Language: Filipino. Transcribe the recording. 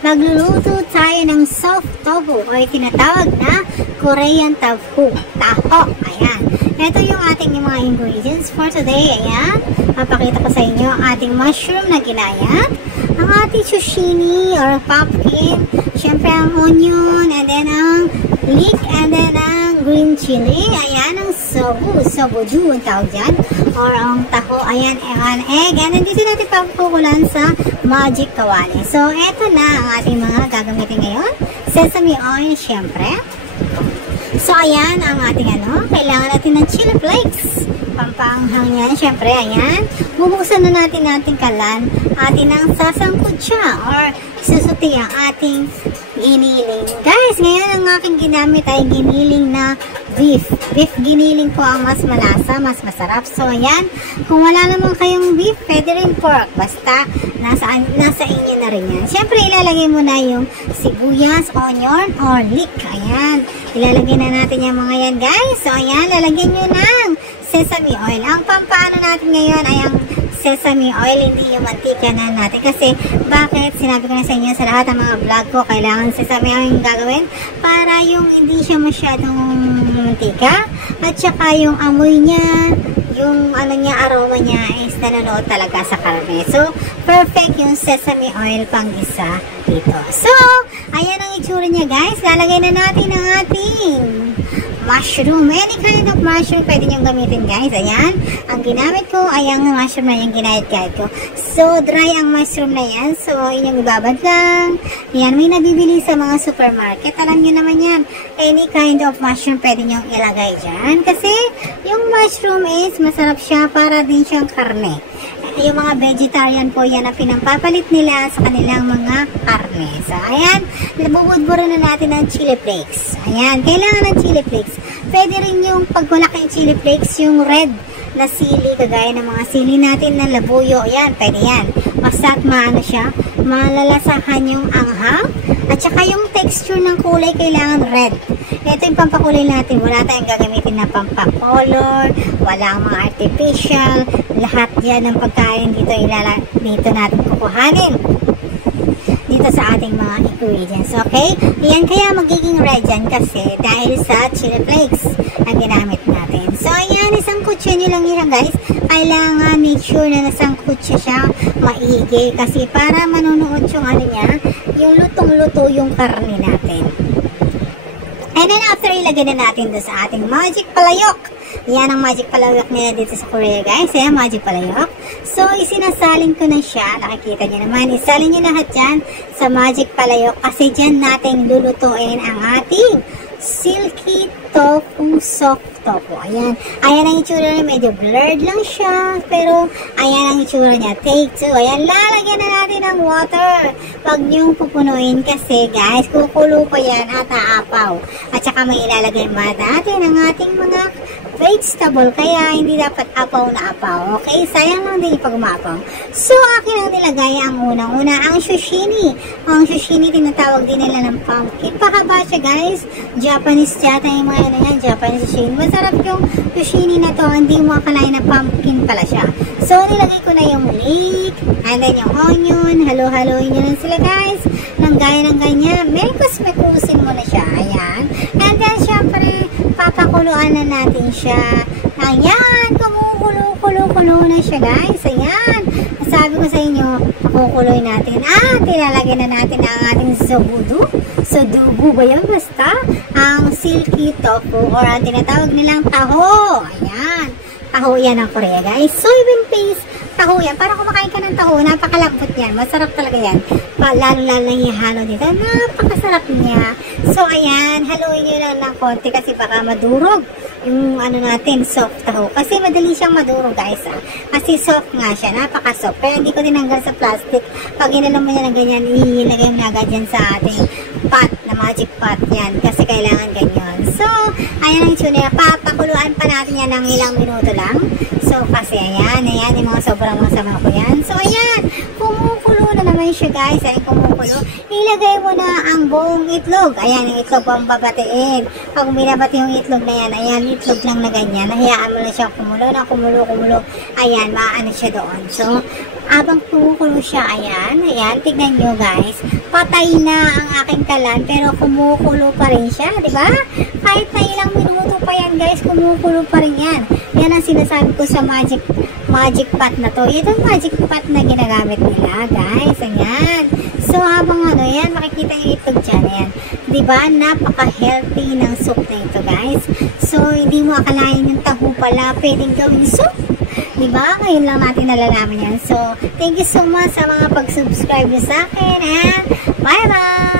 magluluto tayo ng soft tofu o tinatawag na Korean tofu. Taho. Ayan. Ito yung ating mga ingredients for today. Ayan. Mapakita ko sa inyo ang ating mushroom na ginayat, ang ating zucchini or pumpkin, syempre ang onion, and then ang leek, and then ang green chili. Ayan, ang sobuju ang tawag dyan, or ang taho. Ayan, ang egg, and then dito natin papukulan sa magic kawali. So, eto na ang ating mga gagamitin ngayon. Sesame oil, syempre. So, ayan ang ating kailangan natin ng chili flakes. Pampaanghang yan, syempre, ayan. Bubuksan na natin kalan. Atin ang sasangkot siya or susuti ang ating giniling. Guys, ngayon ang aking ginamit ay giniling na beef. Beef giniling po ang mas malasa, mas masarap. So, ayan. Kung wala naman kayong beef, pwede rin pork. Basta, nasa inyo na rin yan. Syempre, ilalagay mo na yung sibuyas, onion, or leek. Ayan. Ilalagay na natin yung mga yan, guys. So, ayan. Lalagyan nyo ng sesame oil. Ang pampaano natin ngayon ay ang sesame oil, hindi yung mantika na natin. Kasi, bakit? Sinabi ko na sa inyo sa lahat ng mga vlog ko, kailangan sesame oil yung gagawin para yung hindi siya masyadong mantika. At saka yung amoy niya, yung aroma niya is nanonood talaga sa karne. So, perfect yung sesame oil pang isa dito. So, ayan ang itsura niya, guys. Lalagay na natin ang ating mushroom. Any kind of mushroom pwede niyong gamitin, guys. Ayan. Ang ginamit ko ay ang mushroom na yung ginayat-gayat ko. So, dry ang mushroom na yan. So, inyong ibabad lang. Yan. May nabibili sa mga supermarket. Alam niyo naman yan. Any kind of mushroom pwede niyong ilagay dyan. Kasi, yung mushroom is masarap siya para din siyang karne. Yung mga vegetarian po yan na pinampapalit nila sa kanilang mga karne. So, ayan. Nabubudburan na natin ng chili flakes. Ayan. Kailangan ng chili flakes. Pwede rin yung pag wala kayong chili flakes, yung red na sili, kagaya ng mga sili natin na labuyo. Ayan. Pwede yan. Basta't maano siya, malalasahan yung anghang. At saka yung texture ng kulay kailangan red. Ito yung pampakulay natin. Wala tayong gagamitin na pampacolor. Walang mga artificial. Lahat yan ng pagkain dito natin kukuhanin. Dito sa ating mga ingredients. Okay? Yan kaya magiging red yan kasi dahil sa chili flakes ang ginamit natin. So, ayan. Isang kutsa nyo lang yan, guys. Kailangan make sure na nasangkut siya maigi kasi para manunuot yung niya, yung lutong-luto yung karne natin. And then after, ilagay na natin doon sa ating magic palayok. Yan ang magic palayok nila dito sa Korea, guys. Ayan, magic palayok. So, isinasalin ko na siya. Nakikita nyo naman. Isalin nyo lahat dyan sa magic palayok kasi dyan natin lulutuin ang ating silky tofu soft tofu. Ayan. Ayan ang itsura niya. Medyo blurred lang siya. Pero, ayan ang itsura niya. Take 2. Ayan. Lalagyan na natin ng water. Huwag niyong pupunuin kasi, guys, kukulo pa yan at aapaw. At saka may ilalagay natin ang ating mga vegetable. Kaya, hindi dapat apaw na apaw. Okay? Sayang lang din pag umapaw. So, akin ang nilagay ang unang-una. Ang zucchini. Ang zucchini, tinatawag din nila ng pumpkin. Pakaba siya, guys. Japanese yata yung mga yan. Japanese zucchini. Masarap yung zucchini na to. Hindi mo akalain na pumpkin pala siya. So, nilagay ko na yung leek. And then yung onion. Halo-haloin nyo lang sila, guys. Nang gaya ng ganyan. Mekusin mo na siya. Ayan. And then, syempre, papakuluan na natin siya. Ayan. Kumukulo na siya, guys. Ayan. Sabi ko sa inyo, kukuloy natin. Tilalagay na natin ang ating sodubu ba yan? Basta, ang silky tofu or ang tinatawag nilang taho. Ayan. Taho yan ang Korea, guys. Soybean paste. Taho yan. Para kumakain ka ng taho, napakalambot yan. Masarap talaga yan. Lalo na ihalo dito. Napakasarap niya. So, ayan. Haluin nyo lang ng konti kasi baka madurog yung natin, soft taho. Kasi madali siyang madurog, guys. Kasi soft nga siya. Napaka-soft. Pero hindi ko tinanggal sa plastic. Pag inalam mo niya ng ganyan, ilagay mo na agad dyan sa ating pot, na magic pot yan. Kasi kailangan ganyan. So, ayan ang itsura. Papakuluan pa natin yan ng ilang minuto lang. So, kasi ayan, yung mga sobrang masama ko yan. So, ayan, kumukulo na naman siya, guys. Ayan, kumukulo. Ilagay mo na ang buong itlog. Ayan, yung itlog po ang babatiin. Pag binabati yung itlog na yan, ayan, itlog lang na ganyan. Nahiyaan mo na siya kumulo. Ayan, maano siya doon. So, abang kumukulo siya, ayan, tignan nyo, guys. patay na ang aking kalan pero kumukulo pa rin siya, di ba? Kahit na ilang minuto pa yan guys, kumukulo pa rin yan. Yan ang sinasabi ko sa magic pot na to. Ito yung magic pot na ginagamit nila guys. Ayan. So habang yan, makikita yung itlog dyan. Ayan. Di ba? Napaka-healthy ng soup na ito guys. So hindi mo akalain yung taho pala pwedeng gawin soup. Diba? Ngayon lang natin nalalaman yan. So, thank you so much sa mga pag-subscribe nyo sa akin. And bye-bye!